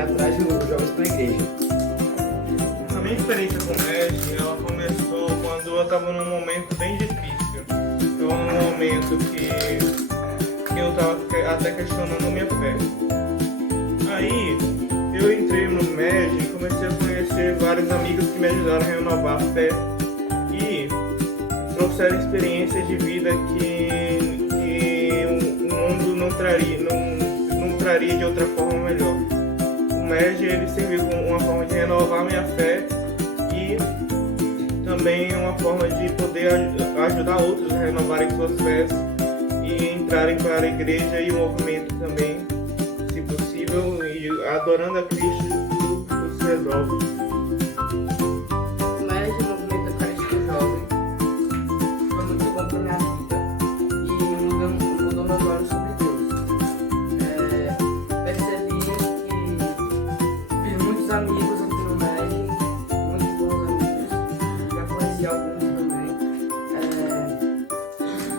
atrás dos jogos com a igreja. A minha experiência com o MEG, ela começou quando eu estava num momento bem difícil. Eu num momento que eu estava até questionando minha fé. Aí eu entrei no MEG e comecei a conhecer vários amigos que me ajudaram a renovar a fé e trouxeram experiências de vida que o mundo não traria de outra forma melhor. O MEG ele serviu como uma forma de renovar minha fé e também uma forma de poder ajudar outros a renovarem suas fés e entrarem para a igreja e o movimento também, se possível, e adorando a Cristo, tudo se resolve. O MEG, o Movimento Eucarístico Jovem, foi muito bom para minha vida e mudou meus olhos sobre Deus. Percebi que fiz muitos amigos aqui no MEG, muitos bons amigos, já conheci alguns também.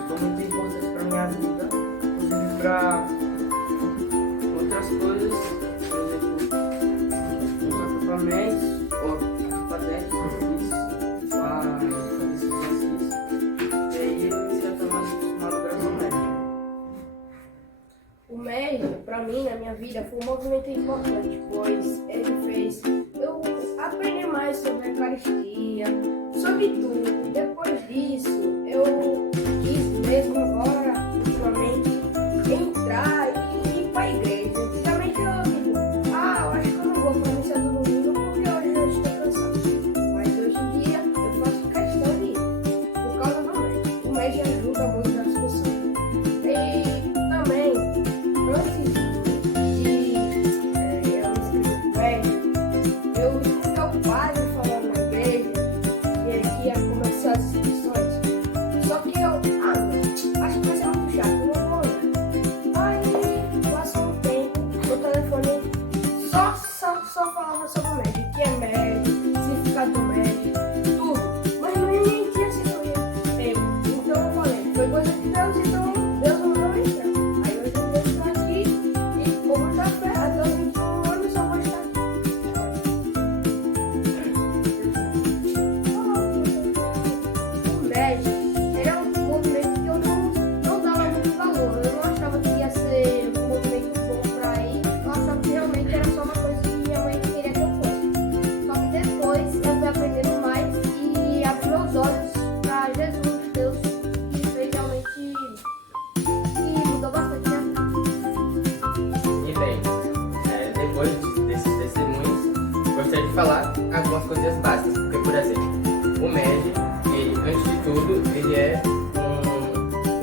São muito importantes para minha vida, inclusive para outras coisas, por exemplo, os acampamentos, ou acampamentos, e aí eu já estou mais acostumado graças ao MEG. O MEG, para mim, na minha vida, foi um movimento importante, pois ele fez eu aprender mais sobre a Eucaristia, sobre tudo. Depois disso, eu quis mesmo agora, ultimamente, entrar e ir para a igreja. Antigamente eu digo, eu acho que eu não vou para a missa do domingo porque hoje eu estou cansado. Mas hoje em dia eu faço questão de ir, por causa do MEG. O MEG ajuda muito as pessoas. E também, antes de eu me inscrever no MEG, eu escutei o padre falando na igreja que ele ia começar as inscrições. Só que eu, acho que vai ser muito chato, eu não vou lá. Aí, passou um tempo, o telefone só falava sobre o MEG, que é MEG, significado do MEG, tudo. Mas nem tinha sido eu. Então eu falei, foi coisa de Deus, então Deus não mandou eu entrar. Aí hoje eu estou aqui e vou botar fé a Deus, então eu só vou estar aqui. O MEG era um movimento que eu não dava muito valor. Eu não achava que ia ser um movimento bom pra ir. Eu achava que realmente era só uma coisa que minha mãe queria que eu fosse. Só que depois eu fui aprendendo mais e abri meus olhos pra Jesus, Deus, que fez realmente que mudou bastante minha vida. E bem, depois desses testemunhos, gostaria de falar algumas coisas básicas, porque, por exemplo, o MEG, ele, antes de tudo, ele é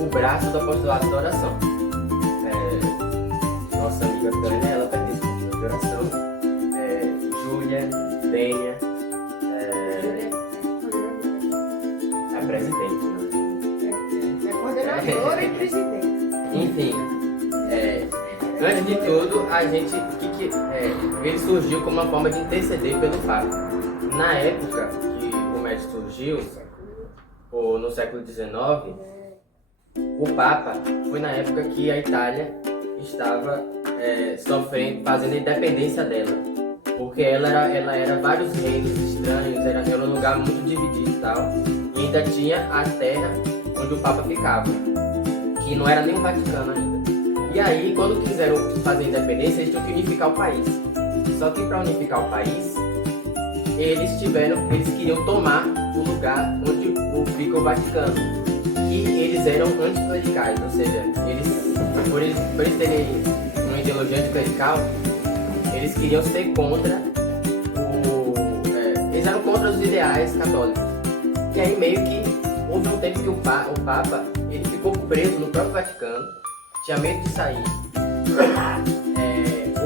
o braço do apostolado da oração. Nossa amiga Tânia, ela pertence ao grupo de oração. Júlia, Dênia, a presidente, né? É coordenadora e presidente. Enfim, antes de tudo, a gente, ele surgiu como uma forma de interceder pelo Papa. Na época que o MEG surgiu, ou no século XIX, o Papa foi na época que a Itália estava sofrendo, fazendo a independência dela, porque ela era vários reinos estranhos, era um lugar muito dividido e tal, e ainda tinha a terra onde o Papa ficava, que não era nem o Vaticano ainda. E aí, quando quiseram fazer a independência, eles tinham que unificar o país. Só que para unificar o país, eles queriam tomar o lugar onde fica o Vaticano. E eles eram anticlericais, ou seja, por eles terem uma ideologia anticlerical, eles queriam ser contra eles eram contra os ideais católicos. E aí meio que houve um tempo que o Papa ele ficou preso no próprio Vaticano, tinha medo de sair,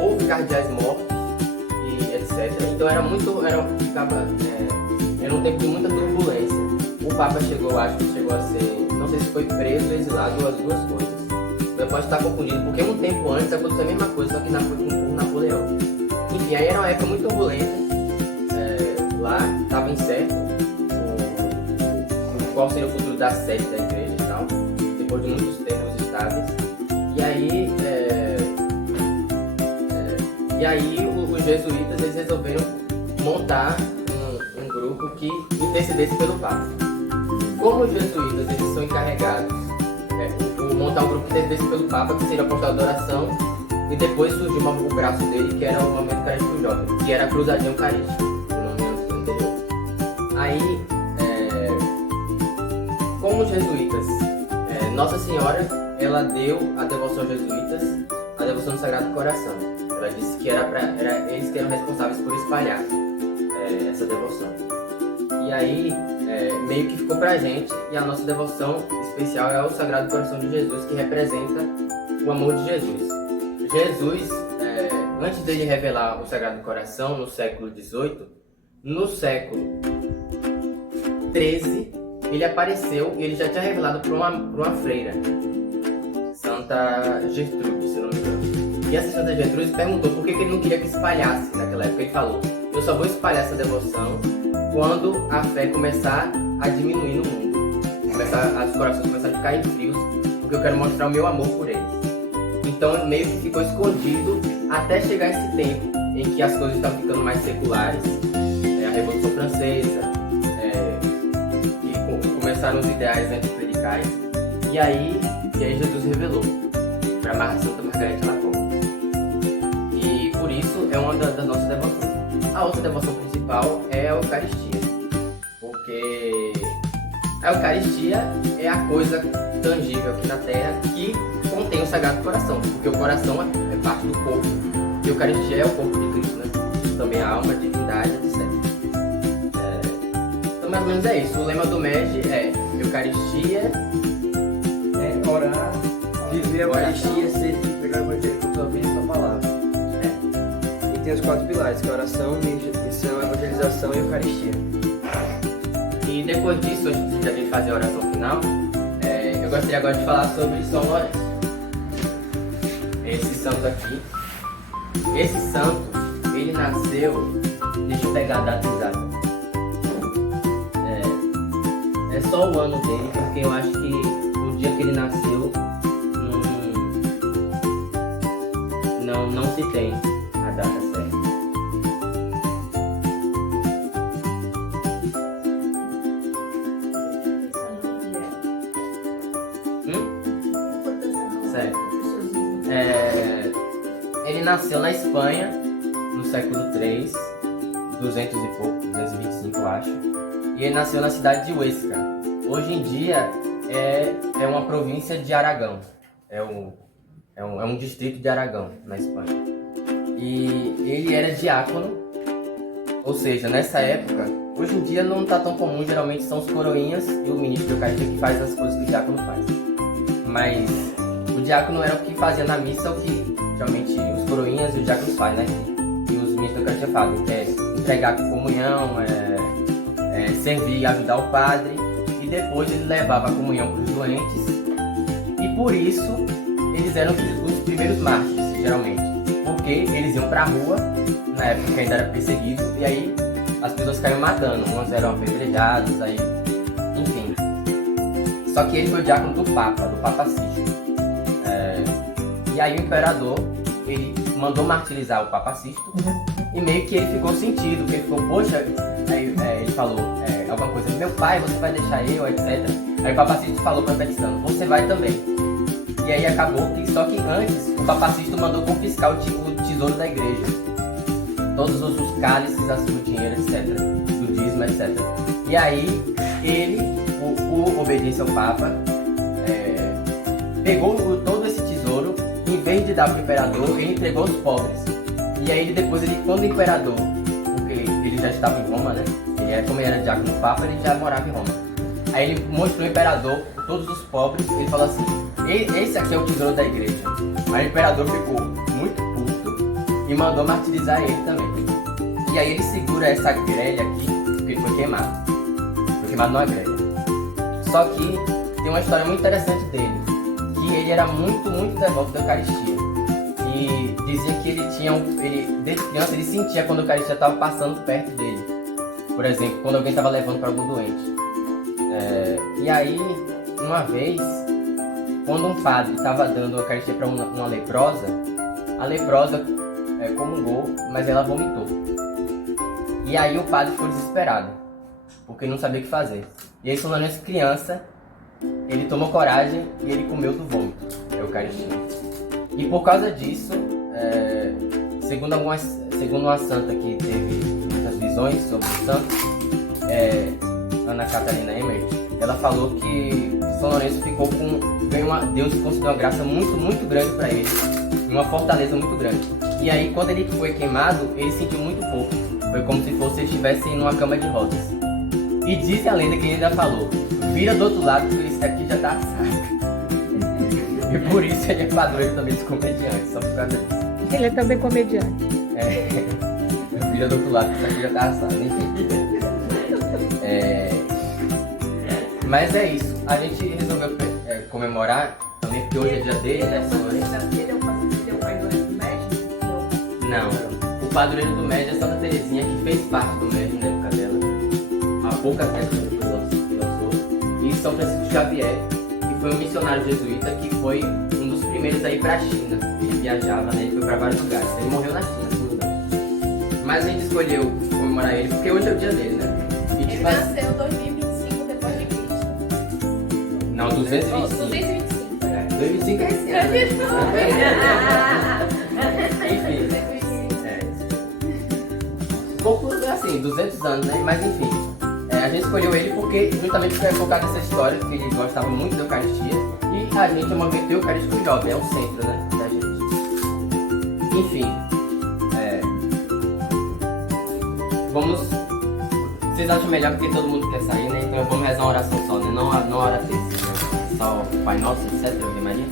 houve cardeais mortos e etc. Então era um tempo de muita turbulência. O Papa acho que chegou a ser, não sei se foi preso ou exilado ou as duas coisas. Eu posso estar confundindo, porque um tempo antes aconteceu a mesma coisa, só que com Napoleão. Enfim, aí era uma época muito turbulenta, lá estava incerto qual seria o futuro da sede da igreja e tal, depois de muitos termos estáveis. E E aí os jesuítas eles resolveram montar um grupo que intercedesse pelo Papa. Como os jesuítas eles são encarregados montar um grupo que intercedesse pelo Papa, que seria o apostolado da oração, e depois surgiu o braço dele, que era o Movimento Eucarístico Jovem, que era a Cruzadinha Eucarística, no nome anterior. Aí, como os jesuítas, Nossa Senhora, ela deu a devoção aos jesuítas, a devoção do Sagrado Coração. Ela disse que era eles que eram responsáveis por espalhar essa devoção. E aí, meio que ficou pra gente, e a nossa devoção especial é ao Sagrado Coração de Jesus, que representa o amor de Jesus. Jesus, antes dele revelar o Sagrado Coração no século XVIII, no século XIII, ele apareceu e ele já tinha revelado para uma freira, Santa Gertrude, se não me engano. E essa Santa Gertrude perguntou por que ele não queria que espalhasse naquela época. Ele falou: eu só vou espalhar essa devoção quando a fé começar a diminuir no mundo, os corações começarem a ficar frios, porque eu quero mostrar o meu amor por eles. Então meio que ficou escondido até chegar esse tempo em que as coisas estavam ficando mais seculares, a Revolução Francesa, e começaram os ideais anticlericais, e aí Jesus revelou para Santa Margarete Alacoque. E por isso é uma das nossas devoções. A outra devoção principal é a Eucaristia, porque a Eucaristia é a coisa tangível aqui na Terra que contém o Sagrado Coração, porque o coração é parte do corpo, e a Eucaristia é o corpo de Cristo, né? Também a alma, a divindade, etc. Então mais ou menos é isso. O lema do MED é Eucaristia, Orar, viver a Eucaristia, ser e pegar o Evangelho com sua vida e sua palavra. E tem os 4 pilares, que é oração, missão, evangelização e Eucaristia. E depois disso, antes de a gente fazer a oração final, eu gostaria agora de falar sobre São Lourenço. Esse santo aqui. Esse santo, ele nasceu... Deixa eu pegar a data exata. É só o ano dele, porque eu acho que o dia que ele nasceu não se tem a data certa. Certo. Ele nasceu na Espanha no século III, 200 e pouco, 225 eu acho. E ele nasceu na cidade de Huesca. Hoje em dia é uma província de Aragão. É um distrito de Aragão, na Espanha. E ele era diácono, ou seja, nessa época, hoje em dia não está tão comum, geralmente são os coroinhas e o ministro da Eucaristia que faz as coisas que o diácono faz. Mas o diácono era o que fazia na missa, o que geralmente os coroinhas e o diácono faz, né? E os ministros da Eucaristia fazem, que é entregar a comunhão, servir e ajudar o padre, e depois ele levava a comunhão para os doentes, e por isso eles eram os primeiros mártires, geralmente, porque eles iam para a rua, na época que ainda era perseguido, e aí as pessoas caíam matando, uns eram apedrejados, aí, enfim. Só que ele foi o diácono do Papa Sisto. E aí o imperador, ele mandou martirizar o Papa Sisto, e meio que ele ficou sentido, porque ele ficou, poxa, ele falou alguma coisa, meu pai, você vai deixar eu, etc. Aí o Papa Sisto falou profetizando, você vai também. E aí acabou que, só que antes, o Papa Sisto mandou confiscar o tesouro da igreja. Todos os cálices, o dinheiro, etc. Do dízimo, etc. E aí, ele, por obediência ao Papa, pegou todo esse tesouro, em vez de dar para o imperador, ele entregou aos pobres. E aí depois, quando o imperador, porque ele já estava em Roma, né? Como ele era diácono do Papa, ele já morava em Roma. Aí ele mostrou ao imperador todos os pobres, ele falou assim, esse aqui é o tesouro da igreja. Aí o imperador ficou muito puto e mandou martirizar ele também. E aí ele segura essa grelha aqui, porque ele foi queimado. Foi queimado numa grelha. Só que tem uma história muito interessante dele, que ele era muito, muito devoto da Eucaristia. E dizia que desde criança, ele sentia quando a Eucaristia estava passando perto dele. Por exemplo, quando alguém estava levando para algum doente. E aí, uma vez, quando um padre estava dando a Eucaristia para uma leprosa, a leprosa comungou, mas ela vomitou. E aí o padre ficou desesperado, porque não sabia o que fazer. E aí São Lourenço, criança, ele tomou coragem e ele comeu do vômito, a Eucaristia. E por causa disso, segundo uma santa que teve muitas visões sobre o santo, Ana Catarina Emmerich, ela falou que São Lourenço ficou Deus concedeu uma graça muito, muito grande para ele, uma fortaleza muito grande. E aí, quando ele foi queimado, ele sentiu muito pouco. Foi como se fosse ele estivesse numa cama de rodas. E diz a lenda que ele ainda falou: vira do outro lado, porque isso aqui já tá assado. E por isso ele é padroeiro também dos comediantes, só por causa disso. Ele é também comediante. Vira do outro lado, porque isso aqui já tá assado, enfim. Mas é isso. A gente resolveu comemorar também, porque hoje é dia dele, né? São Lourenço. Ele é o padroeiro do médico? Não, o padroeiro do médio é Santa Terezinha, que fez parte do médio na época dela. Há poucas décadas depois ela se lançou. E São Francisco Xavier, que foi um missionário jesuíta que foi um dos primeiros a ir pra China. Ele viajava, né? Ele foi pra vários lugares. Ele morreu na China, se não me engano. Mas a gente escolheu comemorar ele porque hoje é o dia dele, né? E, Ele nasceu em 2025 depois de Cristo. Não, 225. 225. 225 é esse ano. Enfim. Pouco assim, 200 anos, né? Mas enfim. A gente escolheu ele porque, justamente por causa dessa história, que ele gostava muito da Eucaristia. E a gente é uma movimento eucarístico jovem, é o centro, né? Da gente. Enfim. Vamos. Vocês acham melhor porque todo mundo quer sair, né? Então vamos rezar uma oração só, né? Não a hora terça. Só Pai Nosso, etc. Ave Maria.